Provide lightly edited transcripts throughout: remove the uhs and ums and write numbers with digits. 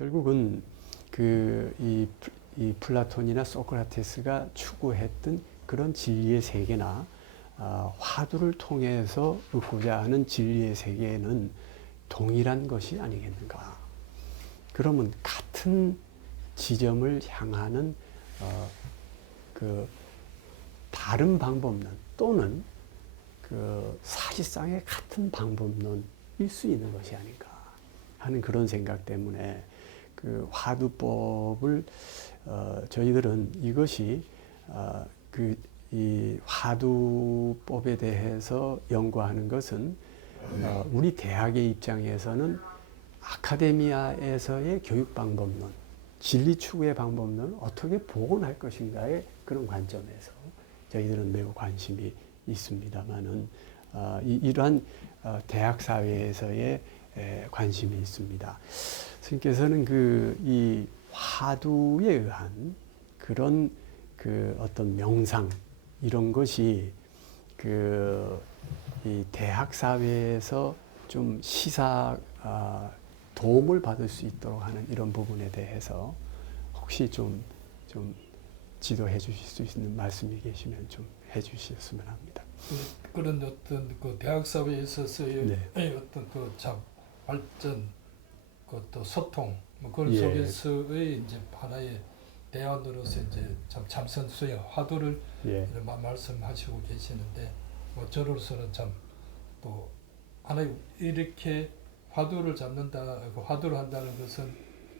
결국은 이 플라톤이나 소크라테스가 추구했던 그런 진리의 세계나 화두를 통해서 얻고자 하는 진리의 세계는 동일한 것이 아니겠는가. 그러면 같은 지점을 향하는 그 다른 방법론 또는 그 사실상의 같은 방법론일 수 있는 것이 아닌가 하는 그런 생각 때문에 그 화두법을 저희들은 이것이 이 화두법에 대해서 연구하는 것은 우리 대학의 입장에서는 아카데미아에서의 교육 방법론, 진리 추구의 방법론을 어떻게 복원할 것인가의 그런 관점에서 저희들은 매우 관심이 있습니다만은 이러한 대학 사회에서의 관심이 있습니다. 스님께서는 이 화두에 의한 그런 어떤 명상 이런 것이 이 대학 사회에서 좀 도움을 받을 수 있도록 하는 이런 부분에 대해서 혹시 좀 지도해 주실 수 있는 말씀이 계시면 좀 해 주셨으면 합니다. 그런 어떤 그 대학 사회에 있어서의 네. 어떤 그 발전, 또 소통, 뭐 그런 예. 속에서의 이제 하나의 대안으로서 이제 참선 수행, 화두를 말씀하시고 계시는데, 뭐 저로서는 참 또 하나의 이렇게 화두를 잡는다, 화두를 한다는 것은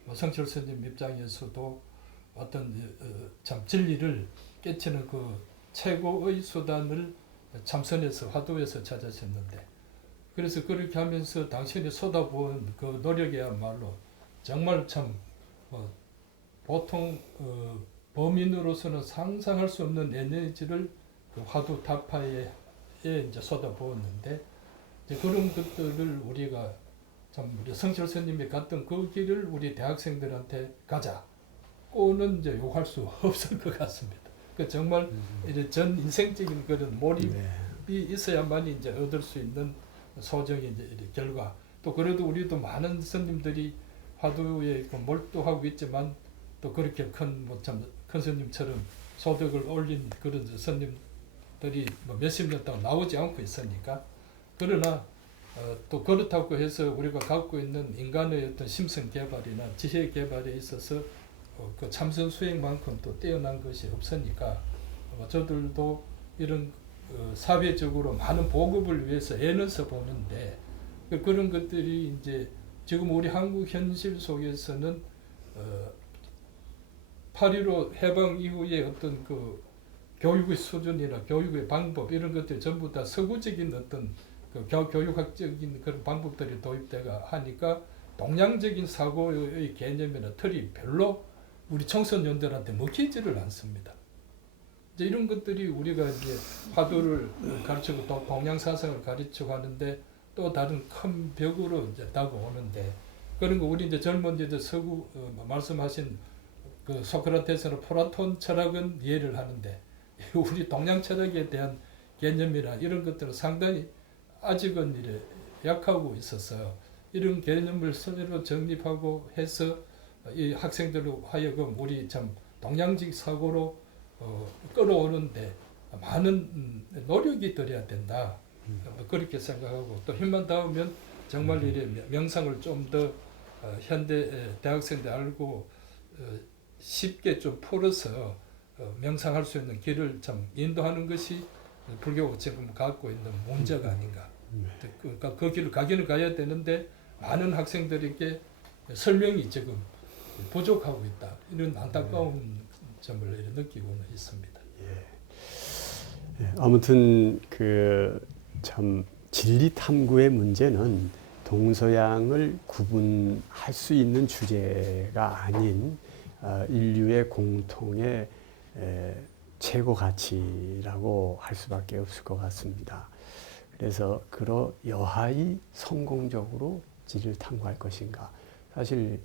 뭐 성철 스님 입장에서도 어떤 참 진리를 깨치는 그 최고의 수단을 참선에서 화두에서 찾으셨는데, 그래서 그렇게 하면서 당신이 쏟아부은 그 노력이야말로 정말 참 보통 범인으로서는 상상할 수 없는 에너지를 그 화두 타파에 이제 쏟아부었는데, 이제 그런 것들을 우리가 참 우리 성철 스님이 갔던 그 길을 우리 대학생들한테 가자고는 이제 요구할 수 없을 것 같습니다. 그 정말 이제 전 인생적인 그런 몰입이 있어야만이 이제 얻을 수 있는 소정의 이제 결과. 또 그래도 우리도 많은 스님들이 화두에 몰두하고 있지만 또 그렇게 큰 스님처럼 소득을 올린 그런 스님들이 뭐 몇십 년 동안 나오지 않고 있으니까. 그러나 또 그렇다고 해서 우리가 갖고 있는 인간의 어떤 심성 개발이나 지혜 개발에 있어서 그 참선 수행만큼 또 뛰어난 것이 없으니까 저들도 이런 사회적으로 많은 보급을 위해서 애는 써보는데, 그런 것들이 이제 지금 우리 한국 현실 속에서는 8.15 해방 이후에 어떤 그 교육의 수준이나 교육의 방법 이런 것들이 전부 다 서구적인 어떤 그 교육학적인 그런 방법들이 도입되가 하니까 동양적인 사고의 개념이나 틀이 별로 우리 청소년들한테 먹히지를 않습니다. 이제 이런 것들이 우리가 이제 화두를 가르치고 또 동양 사상을 가르치고 하는데 또 다른 큰 벽으로 이제 다가오는데, 그런 거 우리 이제 젊은 이제 서구 말씀하신 그 소크라테스나 플라톤 철학은 이해를 하는데, 우리 동양 철학에 대한 개념이나 이런 것들은 상당히 아직은 이래 약하고 있었어요. 이런 개념을 서로 정립하고 해서 이 학생들로 하여금 우리 참 동양적 사고로 끌어오는데 많은 노력이 들어야 된다. 그렇게 생각하고, 또 힘만 닿으면 정말 이래 명상을 좀 더 현대 대학생들 알고 쉽게 좀 풀어서 명상할 수 있는 길을 참 인도하는 것이 불교가 지금 갖고 있는 문제가 아닌가. 그러니까 그 길을 가기는 가야 되는데 많은 학생들에게 설명이 지금 부족하고 있다. 이런 안타까운 점을 느끼고는 있습니다. 아무튼 참 진리 탐구의 문제는 동서양을 구분할 수 있는 주제가 아닌 인류의 공통의 최고 가치라고 할 수밖에 없을 것 같습니다. 그래서 여하이 성공적으로 진리를 탐구할 것인가. 사실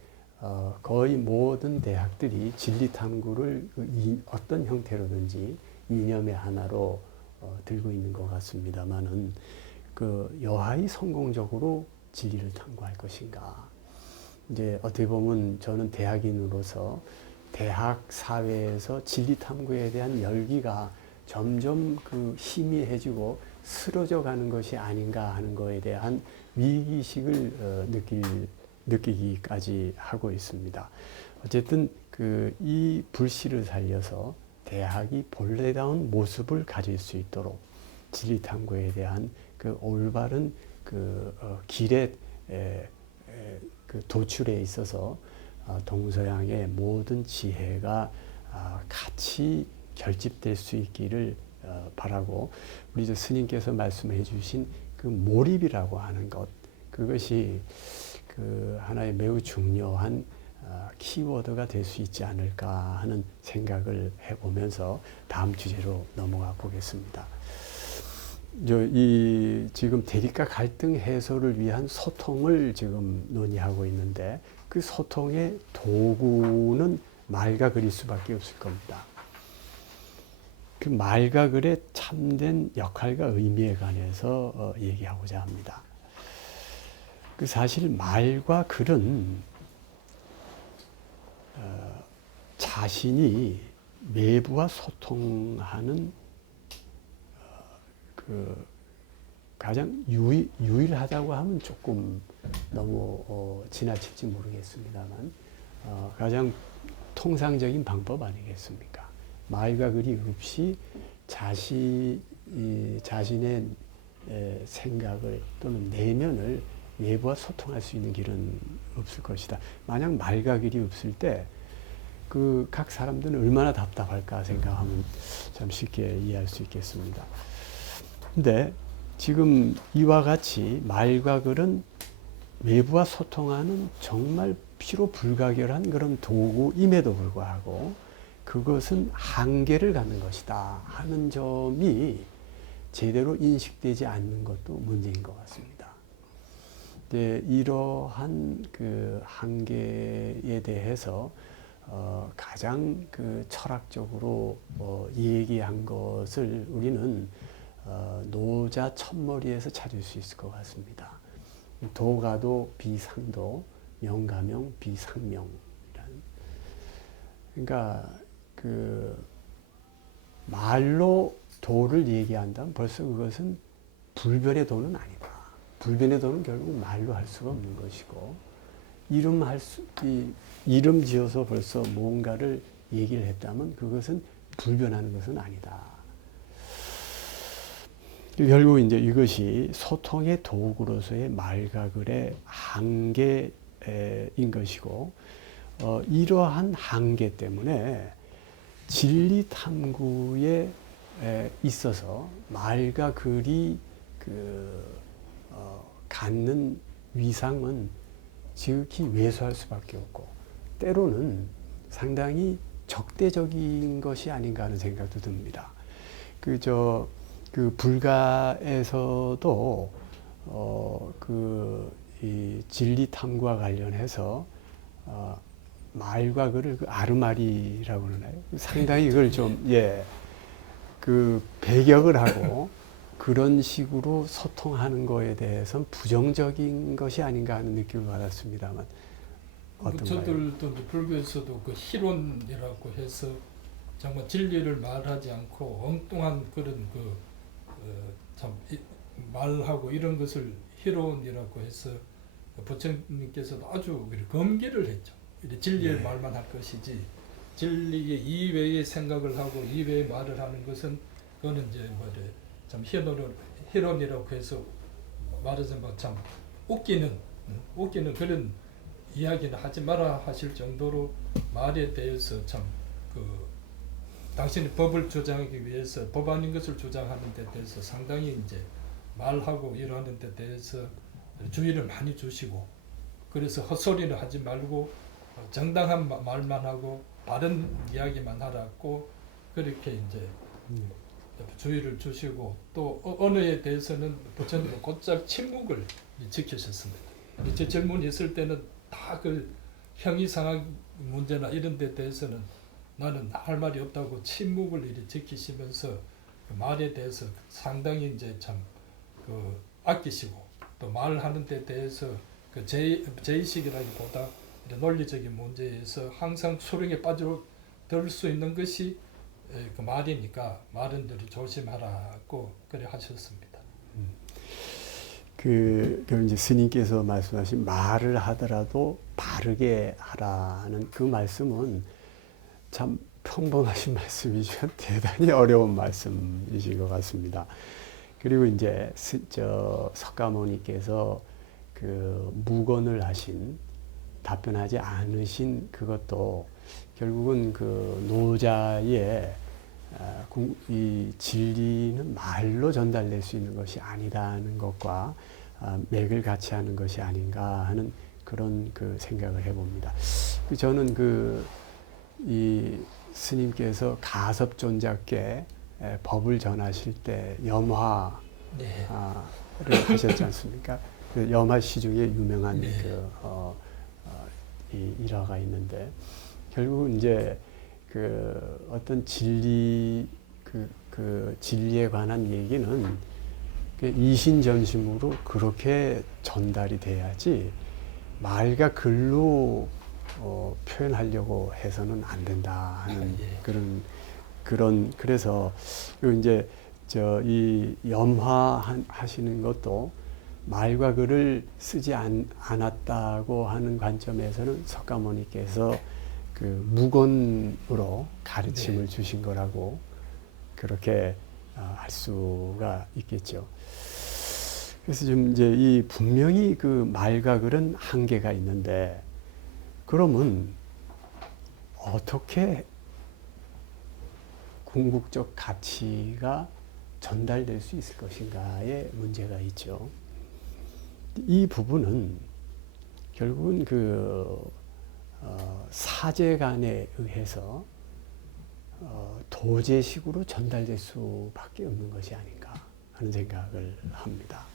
거의 모든 대학들이 진리 탐구를 어떤 형태로든지 이념의 하나로 들고 있는 것 같습니다만은 여하이 성공적으로 진리를 탐구할 것인가. 이제 어떻게 보면 저는 대학인으로서 대학 사회에서 진리 탐구에 대한 열기가 점점 그 희미해지고 쓰러져 가는 것이 아닌가 하는 거에 대한 위기의식을 느끼기까지 하고 있습니다. 어쨌든 이 불씨를 살려서 대학이 본래다운 모습을 가질 수 있도록 진리 탐구에 대한 그 올바른 길의 그 도출에 있어서 동서양의 모든 지혜가 같이 결집될 수 있기를 바라고, 우리 스님께서 말씀해 주신 그 몰입이라고 하는 것, 그것이 그 하나의 매우 중요한 키워드가 될 수 있지 않을까 하는 생각을 해보면서 다음 주제로 넘어가 보겠습니다. 지금 대립과 갈등 해소를 위한 소통을 지금 논의하고 있는데, 그 소통의 도구는 말과 글일 수밖에 없을 겁니다. 그 말과 글의 참된 역할과 의미에 관해서 얘기하고자 합니다. 그 사실 말과 글은 자신이 외부와 소통하는 그 가장 유일하다고 하면 조금 너무 지나칠지 모르겠습니다만 가장 통상적인 방법 아니겠습니까? 말과 글이 없이 자신의 생각을 또는 내면을 외부와 소통할 수 있는 길은 없을 것이다. 만약 말과 글이 없을 때 각 사람들은 얼마나 답답할까 생각하면 참 쉽게 이해할 수 있겠습니다. 근데 지금 이와 같이 말과 글은 외부와 소통하는 정말 필요 불가결한 그런 도구임에도 불구하고 그것은 한계를 갖는 것이다 하는 점이 제대로 인식되지 않는 것도 문제인 것 같습니다. 이러한 그 한계에 대해서 가장 철학적으로 얘기한 것을 우리는 노자 첫머리에서 찾을 수 있을 것 같습니다. 도가도 비상도, 명가명 비상명이라는. 그러니까 말로 도를 얘기한다면 벌써 그것은 불변의 도는 아니다. 불변의 도는 결국 말로 할 수가 없는 것이고, 이름 지어서 벌써 뭔가를 얘기를 했다면 그것은 불변하는 것은 아니다. 결국 이제 이것이 소통의 도구로서의 말과 글의 한계인 것이고, 이러한 한계 때문에 진리 탐구에 있어서 말과 글이 갖는 위상은 지극히 왜소할 수밖에 없고, 때로는 상당히 적대적인 것이 아닌가 하는 생각도 듭니다. 불가에서도 이 진리 탐구와 관련해서 말과 글을 아르마리라고 그러나요? 상당히 이걸 좀 배격을 하고 그런 식으로 소통하는 거에 대해서는 부정적인 것이 아닌가 하는 느낌을 받았습니다만 어떤가요? 저들도 불교에서도 그 희론이라고 해서 정말 진리를 말하지 않고 엉뚱한 그런 참 말하고 이런 것을 희론이라고 해서 부처님께서도 아주 검기를 했죠. 진리의 말만 할 것이지 진리의 이외의 생각을 하고 이외의 말을 하는 것은 그거는 이제 참 희론이라고 해서 말하자면 참 웃기는 그런 이야기는 하지 마라 하실 정도로 말에 대해서 참 당신이 법을 주장하기 위해서 법 아닌 것을 주장하는 데 대해서 상당히 이제 말하고 이러하는 데 대해서 주의를 많이 주시고, 그래서 헛소리는 하지 말고 정당한 말만 하고 바른 이야기만 하라고 그렇게 이제 주의를 주시고, 또 언어에 대해서는 부처님은 곧잘 침묵을 지키셨습니다. 제 질문이 있을 때는 다 형이상학 문제나 이런 데 대해서는 나는 할 말이 없다고 침묵을 이렇게 지키시면서 말에 대해서 상당히 이제 참 아끼시고, 또 말하는 데 대해서 그 제의식이라기보다 이런 논리적인 문제에서 항상 수렁에 빠져들 수 있는 것이 그 말이니까 말은대로 조심하라고 그래 하셨습니다. 그 이제 스님께서 말씀하신 말을 하더라도 바르게 하라는 그 말씀은 참 평범하신 말씀이지만 대단히 어려운 말씀이신 것 같습니다. 그리고 이제 석가모니께서 그 묵언을 하신 답변하지 않으신 그것도 결국은 그 노자의 이 진리는 말로 전달될 수 있는 것이 아니다는 것과 맥을 같이 하는 것이 아닌가 하는 그런 그 생각을 해봅니다. 저는 이 스님께서 가섭존자께 법을 전하실 때 염화를 네. 하셨지 않습니까? 그 염화 시중에 유명한 네. 이 일화가 있는데 결국 이제 그 어떤 진리 그 진리에 관한 얘기는 이신전심으로 그렇게 전달이 돼야지 말과 글로 표현하려고 해서는 안 된다 하는 예. 그래서 이제 이 염화하시는 것도 말과 글을 쓰지 않았다고 하는 관점에서는 석가모니께서 그 묵언으로 가르침을 주신 거라고 그렇게 알 수가 있겠죠. 그래서 좀 이제 이 분명히 그 말과 글은 한계가 있는데 그러면 어떻게 궁극적 가치가 전달될 수 있을 것인가에 문제가 있죠. 이 부분은 결국은 사제간에 의해서 도제식으로 전달될 수밖에 없는 것이 아닌가 하는 생각을 합니다.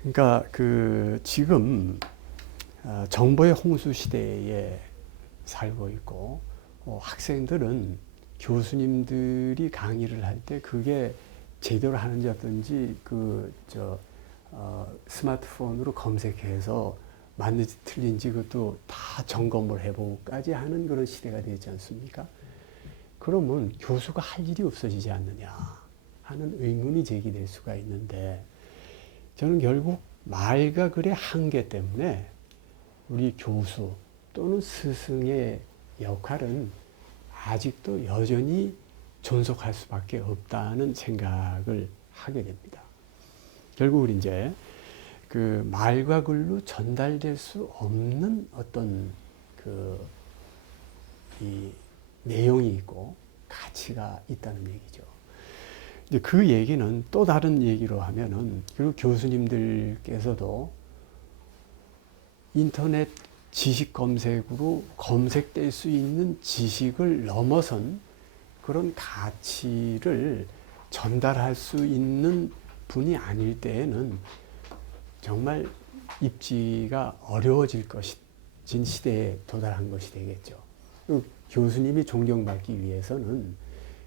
그러니까 지금 정보의 홍수 시대에 살고 있고 학생들은 교수님들이 강의를 할 때 그게 제대로 하는지 어떤지 스마트폰으로 검색해서 맞는지 틀린지 그것도 다 점검을 해보고까지 하는 그런 시대가 되지 않습니까? 그러면 교수가 할 일이 없어지지 않느냐 하는 의문이 제기될 수가 있는데 저는 결국 말과 글의 한계 때문에 우리 교수 또는 스승의 역할은 아직도 여전히 존속할 수밖에 없다는 생각을 하게 됩니다. 결국은 이제 그 말과 글로 전달될 수 없는 어떤 이 내용이 있고 가치가 있다는 얘기죠. 이제 그 얘기는 또 다른 얘기로 하면은 그리고 교수님들께서도 인터넷 지식 검색으로 검색될 수 있는 지식을 넘어선 그런 가치를 전달할 수 있는 분이 아닐 때에는 정말 입지가 어려워질 것인 시대에 도달한 것이 되겠죠. 교수님이 존경받기 위해서는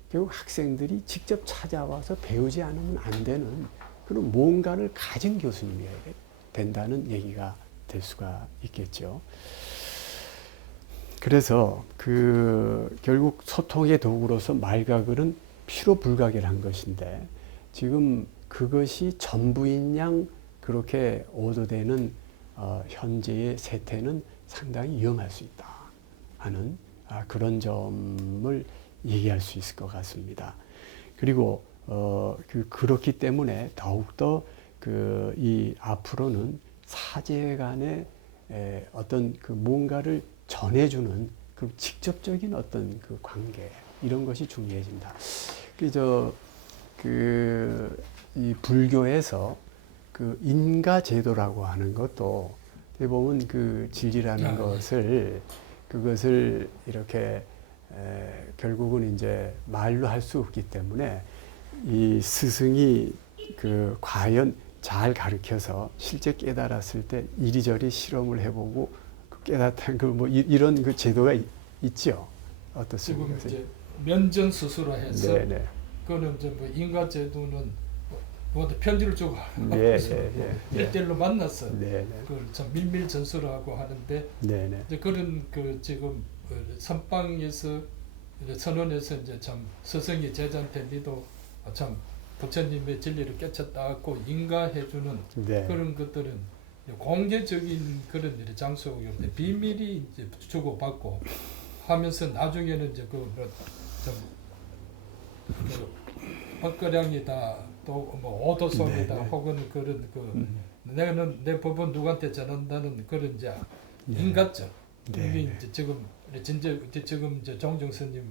결국 학생들이 직접 찾아와서 배우지 않으면 안 되는 그런 뭔가를 가진 교수님이어야 된다는 얘기가 될 수가 있겠죠. 그래서 결국 소통의 도구로서 말과 글은 필요 불가결한 것인데 지금 그것이 전부인 양 그렇게 오도되는 현재의 세태는 상당히 위험할 수 있다 하는 그런 점을 얘기할 수 있을 것 같습니다. 그리고 그렇기 때문에 더욱더 이 앞으로는 사제 간의 어떤 뭔가를 전해주는 그 직접적인 어떤 그 관계 이런 것이 중요해진다. 이 불교에서 인가제도라고 하는 것도 보면 진리라는 그것을 이렇게 결국은 이제 말로 할 수 없기 때문에 이 스승이 과연 잘 가르쳐서 실제 깨달았을 때 이리저리 실험을 해보고 깨닫는 이런 제도가 있죠. 어떻습니까? 지금 이제 면전 스스로 해서 네네. 그거는 이제 인가제도는 누구한테 편지를 주고 예, 그래서 예, 예. 1대1로 만나서 네, 네. 그걸 참 밀밀 전수를 하고 하는데 네, 네. 이제 그런 그 지금 선방에서 이제 선원에서 이제 참 스승이 제자한테 니도 참 부처님의 진리를 깨쳤다고 인가해주는 네. 그런 것들은 공개적인 그런 일의 장소였는데 비밀이 이제 주고받고 하면서 나중에는 이제 그좀 헛거량이다 또 뭐 오도송이다 네, 네. 혹은 그런 그 내는 내 법은 누구한테 전한다는 그런 이제 네. 인가점 네, 이게 네. 이제 지금 지금 이제 정정 스님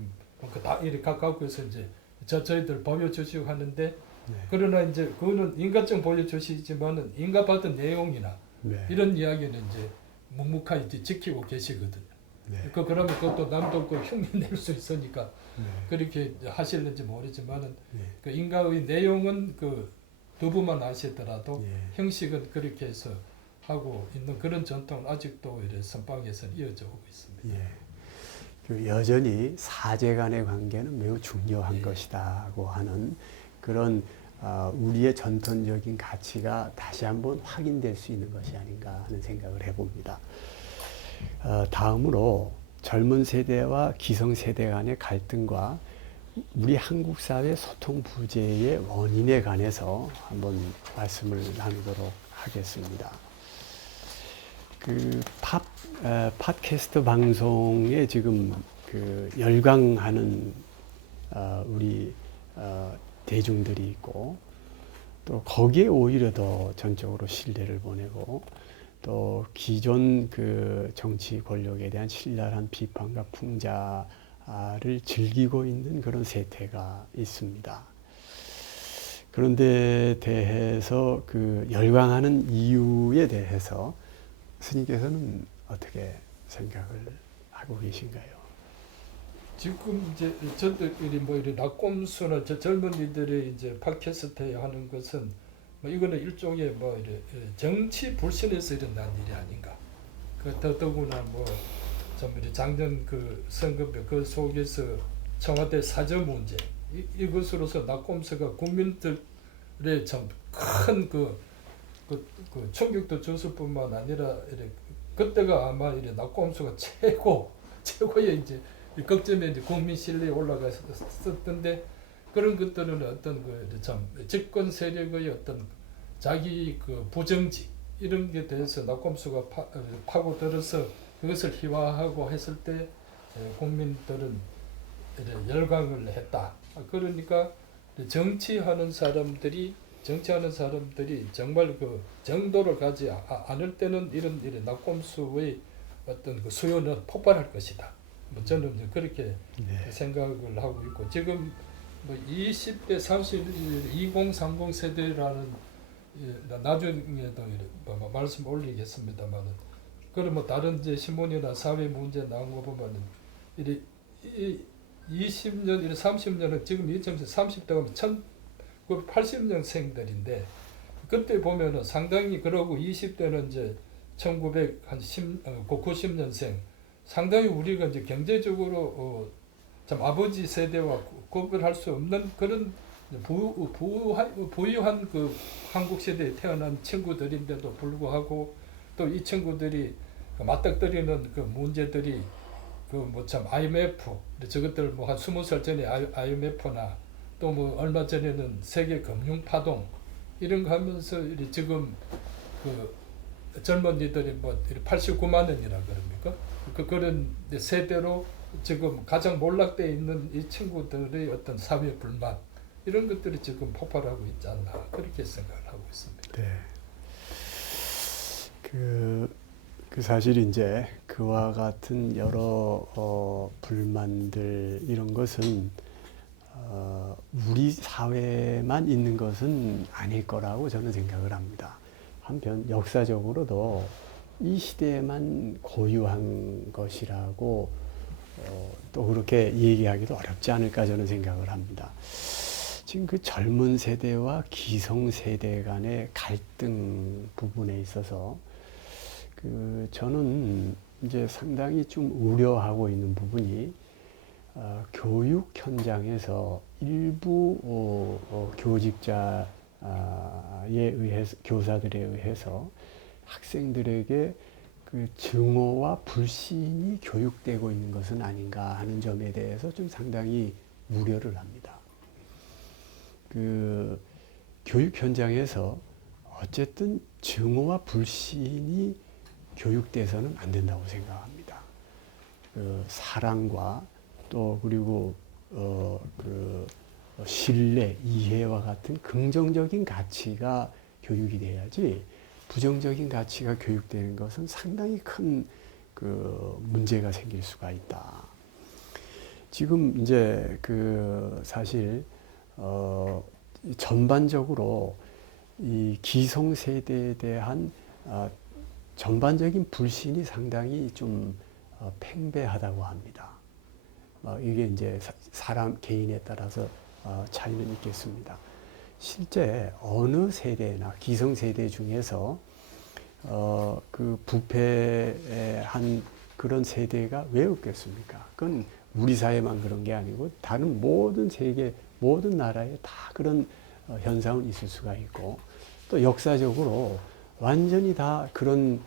다 이렇게 가까고 해서 이제 저희들 보여주시고 하는데 네. 그러나 이제 그거는 인가증 보여주시지만은 인가받은 내용이나 네. 이런 이야기는 이제 묵묵하게 이제 지키고 계시거든요. 네. 그러면 그것도 남도 그 흉내 낼 수 있으니까 네. 그렇게 하실는지 모르지만은 네. 그 인가의 내용은 그 두 분만 아시더라도 예. 형식은 그렇게 해서 하고 있는 그런 전통은 아직도 이래 선방에서는 이어져 오고 있습니다. 예. 그 여전히 사제 간의 관계는 매우 중요한 예. 것이다고 하는 그런 우리의 전통적인 가치가 다시 한번 확인될 수 있는 것이 아닌가 하는 생각을 해봅니다. 다음으로 젊은 세대와 기성 세대 간의 갈등과 우리 한국 사회 소통 부재의 원인에 관해서 한번 말씀을 나누도록 하겠습니다. 그 팟캐스트 방송에 지금 그 열광하는 우리 대중들이 있고 또 거기에 오히려 더 전적으로 신뢰를 보내고 또 기존 그 정치 권력에 대한 신랄한 비판과 풍자를 즐기고 있는 그런 세태가 있습니다. 그런데 대해서 그 열광하는 이유에 대해서 스님께서는 어떻게 생각을 하고 계신가요? 지금 이제 저들이 뭐 이런 낙곰수나 저 젊은이들이 이제 팟캐스트에 하는 것은 뭐 이거는 일종의 뭐 이래 정치 불신에서 일어난 일이 아닌가. 그 더더구나 뭐좀 작년 그 선거표 그 속에서 청와대 사저 문제 이것으로서 낙곰수가 국민들의 참 큰 그 충격도 줬을 뿐만 아니라 이래 그때가 아마 이래 낙곰수가 최고의 이제 걱정에 이제 국민 신뢰에 올라갔었던데 그런 것들은 어떤 그 참 집권 세력의 어떤 자기 그 부정지 이런 게 대해서 낙곰수가 파고들어서 그것을 희화하고 했을 때 국민들은 열광을 했다. 그러니까 정치하는 사람들이 정말 그 정도를 가지 않을 때는 이런 낙곰수의 어떤 그 수요는 폭발할 것이다. 뭐 저는 이제 그렇게 생각을 하고 있고 지금 뭐 20대, 30, 2030 세대라는 나중에도 말씀 올리겠습니다만은 그럼 뭐 다른 이제 신문이나 사회 문제 나온 거 보면은 이 20년, 30년은 지금 2030대가 1980년생들인데 그때 보면은 상당히 그러고 20대는 이제 1990년생 상당히 우리가 이제 경제적으로 참 아버지 세대와 구별할 수 없는 그런 부유한 그 한국 세대에 태어난 친구들인데도 불구하고 또 이 친구들이 맞닥뜨리는 그 문제들이 그 뭐 참 IMF 저것들 뭐 한 20살 전에 IMF나 또 뭐 얼마 전에는 세계 금융 파동 이런 거 하면서 지금 그 젊은이들이 뭐 89만 원이라 그럽니까? 그런 세대로 지금 가장 몰락돼 있는 이 친구들의 어떤 사회 불만 이런 것들이 지금 폭발하고 있지 않나 그렇게 생각을 하고 있습니다. 네. 그 사실 이제 그와 같은 여러 불만들 이런 것은 우리 사회만 있는 것은 아닐 거라고 저는 생각을 합니다. 한편 역사적으로도 이 시대에만 고유한 것이라고 또 그렇게 얘기하기도 어렵지 않을까 저는 생각을 합니다. 지금 그 젊은 세대와 기성 세대 간의 갈등 부분에 있어서 저는 이제 상당히 좀 우려하고 있는 부분이 교육 현장에서 일부 교직자 의해서 교사들에 의해서 학생들에게 그 증오와 불신이 교육되고 있는 것은 아닌가 하는 점에 대해서 좀 상당히 우려를 합니다. 그 교육 현장에서 어쨌든 증오와 불신이 교육돼서는 안 된다고 생각합니다. 그 사랑과 또 그리고 그 신뢰, 이해와 같은 긍정적인 가치가 교육이 돼야지 부정적인 가치가 교육되는 것은 상당히 큰 그 문제가 생길 수가 있다. 지금 이제 그 사실 전반적으로 이 기성세대에 대한 전반적인 불신이 상당히 좀 팽배하다고 합니다. 이게 이제 사람 개인에 따라서 차이는 있겠습니다. 실제 어느 세대나 기성세대 중에서 그 부패한 그런 세대가 왜 없겠습니까? 그건 우리 사회만 그런 게 아니고 다른 모든 세계 모든 나라에 다 그런 현상은 있을 수가 있고 또 역사적으로 완전히 다 그런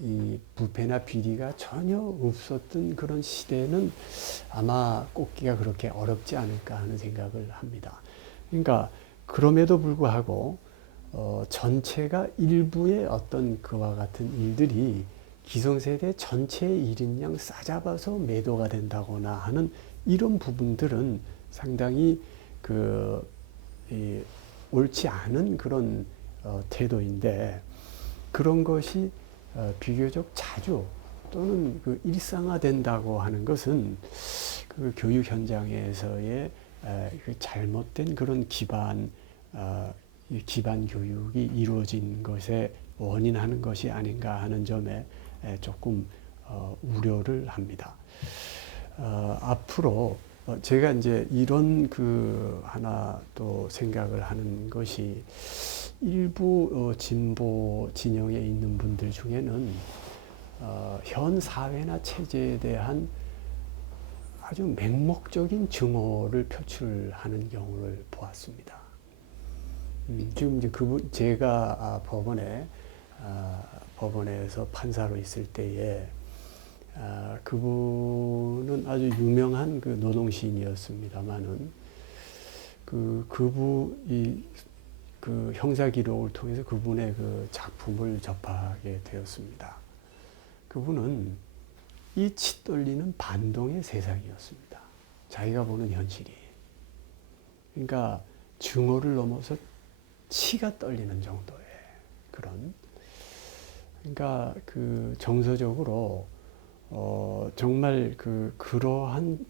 이 부패나 비리가 전혀 없었던 그런 시대는 아마 꼽기가 그렇게 어렵지 않을까 하는 생각을 합니다. 그러니까 그럼에도 불구하고 전체가 일부의 어떤 그와 같은 일들이 기성세대 전체의 일인 양 싸잡아서 매도가 된다거나 하는 이런 부분들은 상당히 옳지 않은 그런 태도인데 그런 것이 비교적 자주 또는 그 일상화된다고 하는 것은 그 교육 현장에서의 그 잘못된 그런 기반 교육이 이루어진 것에 원인하는 것이 아닌가 하는 점에 조금 우려를 합니다. 앞으로 제가 이제 이런 그 하나 또 생각을 하는 것이 일부 진보 진영에 있는 분들 중에는 현 사회나 체제에 대한 아주 맹목적인 증오를 표출하는 경우를 보았습니다. 지금 이제 제가 법원에서 판사로 있을 때에 그분은 아주 유명한 그 노동시인이었습니다만은 그분이 그 형사 기록을 통해서 그분의 그 작품을 접하게 되었습니다. 그분은 이 치 떨리는 반동의 세상이었습니다. 자기가 보는 현실이. 그러니까 증오를 넘어서 치가 떨리는 정도의 그런. 그러니까 그 정서적으로 정말 그러한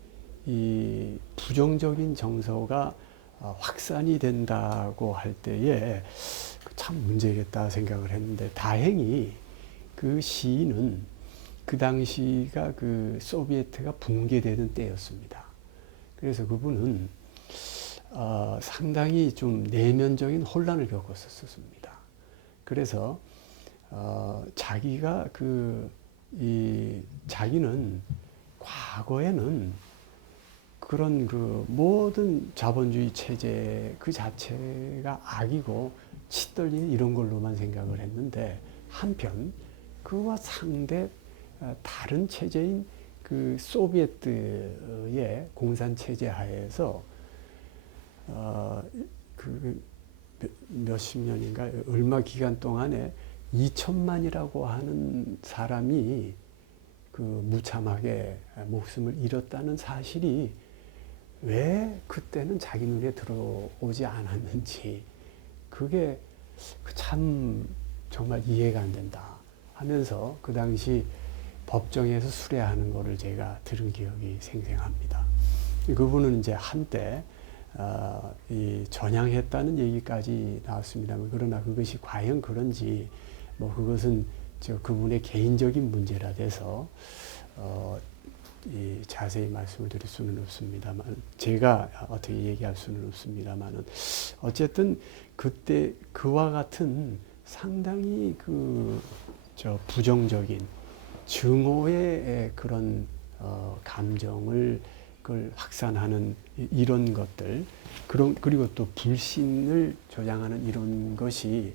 이 부정적인 정서가 확산이 된다고 할 때에 참 문제겠다 생각을 했는데 다행히 그 시인은 그 당시가 그 소비에트가 붕괴되는 때였습니다. 그래서 그분은 상당히 좀 내면적인 혼란을 겪었었습니다. 그래서 자기가 자기는 과거에는 그런 그 모든 자본주의 체제 그 자체가 악이고 치떨리는 이런 걸로만 생각을 했는데 한편 그와 상대 다른 체제인 그 소비에트의 공산 체제 하에서 몇십 년인가 얼마 기간 동안에 2천만이라고 하는 사람이 그 무참하게 목숨을 잃었다는 사실이 왜 그때는 자기 눈에 들어오지 않았는지 그게 참 정말 이해가 안 된다 하면서 그 당시 법정에서 수레하는 거를 제가 들은 기억이 생생합니다. 그분은 이제 한때 이 전향했다는 얘기까지 나왔습니다만 그러나 그것이 과연 그런지 뭐 그것은 그분의 개인적인 문제라 돼서 자세히 말씀을 드릴 수는 없습니다만 제가 어떻게 얘기할 수는 없습니다만은 어쨌든 그때 그와 같은 상당히 부정적인 증오의 그런 감정을 그걸 확산하는 이런 것들, 그리고 또 불신을 조장하는 이런 것이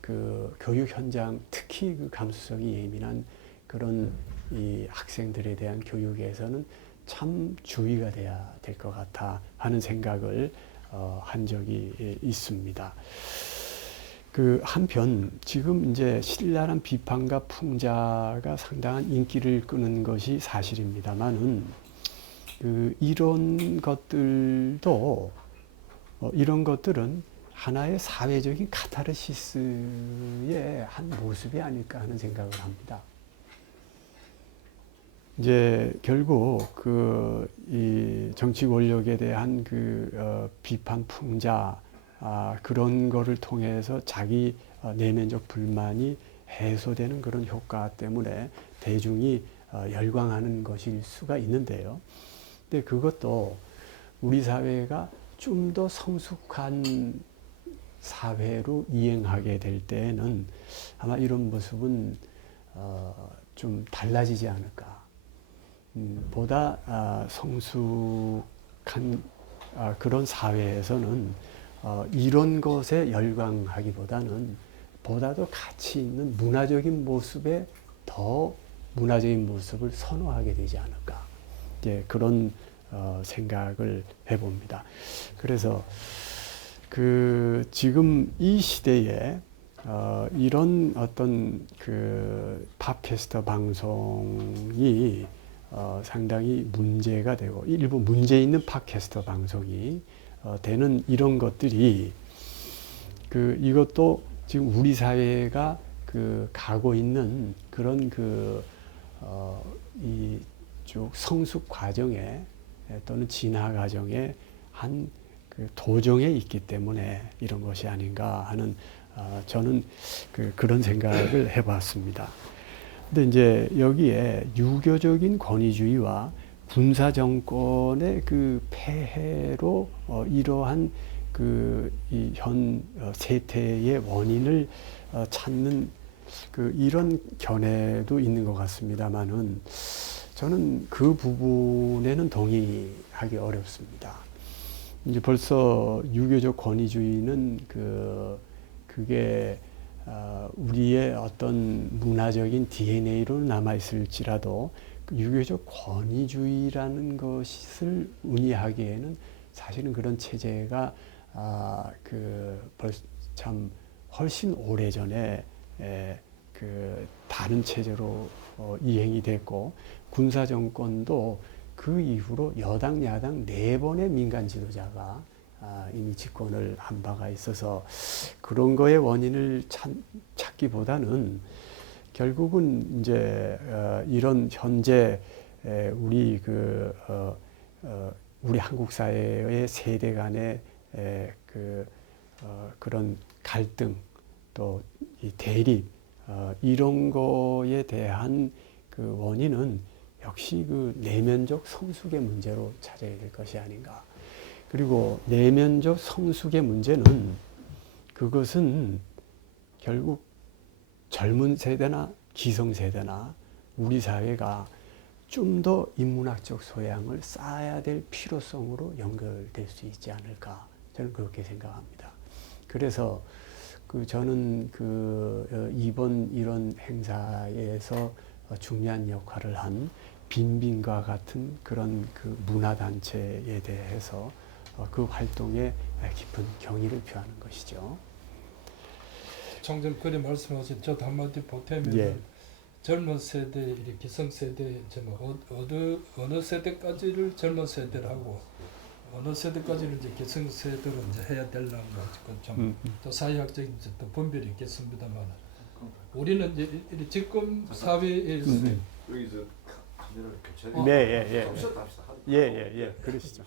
그 교육 현장, 특히 그 감수성이 예민한 그런 이 학생들에 대한 교육에서는 참 주의가 돼야 될 것 같아 하는 생각을 한 적이 있습니다. 그 한편 지금 이제 신랄한 비판과 풍자가 상당한 인기를 끄는 것이 사실입니다만은 이런 것들도 이런 것들은 하나의 사회적인 카타르시스의 한 모습이 아닐까 하는 생각을 합니다. 이제 결국 이 정치 권력에 대한 비판 풍자 그런 거를 통해서 자기 내면적 불만이 해소되는 그런 효과 때문에 대중이 열광하는 것일 수가 있는데요. 근데 그것도 우리 사회가 좀 더 성숙한 사회로 이행하게 될 때에는 아마 이런 모습은 좀 달라지지 않을까. 보다 성숙한 그런 사회에서는 이런 것에 열광하기보다는 보다 더 가치 있는 문화적인 모습에 더 문화적인 모습을 선호하게 되지 않을까. 이제 그런 생각을 해봅니다. 그래서 지금 이 시대에 이런 어떤 팟캐스터 방송이 상당히 문제가 되고 일부 문제 있는 팟캐스터 방송이 되는 이런 것들이 이것도 지금 우리 사회가 가고 있는 그런 이쪽 성숙 과정에 또는 진화 과정에 한 도정에 있기 때문에 이런 것이 아닌가 하는 저는 그런 생각을 해봤습니다. 근데 이제 여기에 유교적인 권위주의와 군사 정권의 폐해로 이러한 이 현 세태의 원인을 찾는 이런 견해도 있는 것 같습니다만은 저는 그 부분에는 동의하기 어렵습니다. 이제 벌써 유교적 권위주의는 그게 우리의 어떤 문화적인 DNA로 남아 있을지라도 유교적 권위주의라는 것을 의미하기에는 사실은 그런 체제가 참 훨씬 오래 전에 다른 체제로 이행이 됐고 군사 정권도 그 이후로 여당 야당 4번의 민간 지도자가 이미 집권을 한 바가 있어서 그런 거의 원인을 찾기보다는 결국은 이제 이런 현재 우리 우리 한국 사회의 세대 간의 그런 갈등 또 이 대립 이런 거에 대한 원인은 역시 내면적 성숙의 문제로 찾아야 될 것이 아닌가. 그리고 내면적 성숙의 문제는 그것은 결국 젊은 세대나 기성세대나 우리 사회가 좀 더 인문학적 소양을 쌓아야 될 필요성으로 연결될 수 있지 않을까. 저는 그렇게 생각합니다. 그래서 저는 이번 이런 행사에서 중요한 역할을 한 빈빈과 같은 그런 문화단체에 대해서 그 활동에 깊은 경의를 표하는 것이죠. 청좀 그리 말씀하신 저도 한마디 보태면 예. 젊은 세대, 기성세대, 어느 세대까지를 젊은 세대라고 어느 세대까지는 이제 기성세대로 이제 해야 되려는 또 사회학적인 또 분별이 있겠습니다만 우리는 이제 지금 사회에서 여기서 카메라를 교체해. 네, 예. 그러시죠.